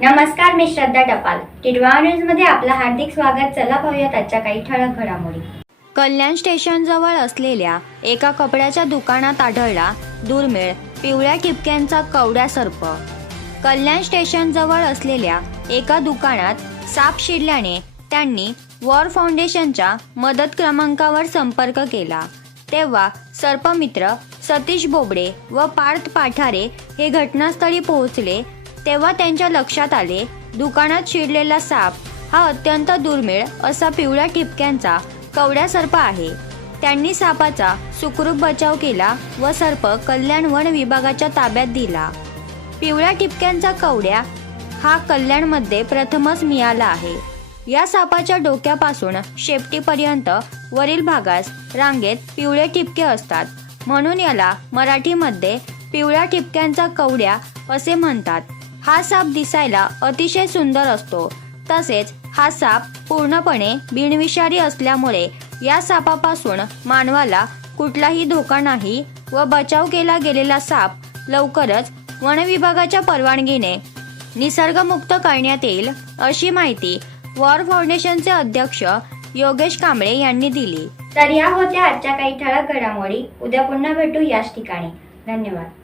नमस्कार मी श्रद्धा टपाल. टिडवा न्यूजमध्ये आपलं हार्दिक स्वागत. चला पाहूयात आजच्या काही ठळक घडामोडी. कल्याण स्टेशनजवळ असलेल्या एका कपड्याच्या दुकानात आढळला दुर्मिळ पिवळ्या ठिपक्यांचा कवड्या सर्प. कल्याण स्टेशनजवळ असलेल्या एका दुकानात साप शिरल्याने त्यांनी वॉर फाउंडेशनच्या मदत क्रमांकावर संपर्क केला. तेव्हा सर्पमित्र सतीश बोबडे व पार्थ पाठारे हे घटनास्थळी पोहोचले तेव्हा त्यांच्या लक्षात आले दुकानात शिरलेला साप हा अत्यंत दुर्मिळ असा पिवळ्या ठिपक्यांचा कवड्या सर्प आहे. त्यांनी सापाचा सुखरूप बचाव केला व सर्प कल्याण वन विभागाच्या ताब्यात दिला. पिवळ्या ठिपक्यांचा कवड्या हा कल्याणमध्ये प्रथमच मिळाला आहे. या सापाच्या डोक्यापासून शेपटीपर्यंत वरील भागास रांगेत पिवळे ठिपके असतात. म्हणून याला मराठीमध्ये पिवळ्या ठिपक्यांचा कवड्या असे म्हणतात. हा साप दिसायला अतिशय सुंदर असतो. तसेच हा साप पूर्णपणे बिनविषारी असल्यामुळे या सापापासून मानवाला कुठलाही धोका नाही व बचाव केला गेलेला साप लवकरच वनविभागाच्या परवानगीने निसर्गमुक्त करण्यात येईल अशी माहिती वॉर फाउंडेशनचे अध्यक्ष योगेश कांबळे यांनी दिली. तर या होत्या आजच्या काही ठळक घडामोडी. उद्या पुन्हा भेटू याच ठिकाणी. धन्यवाद.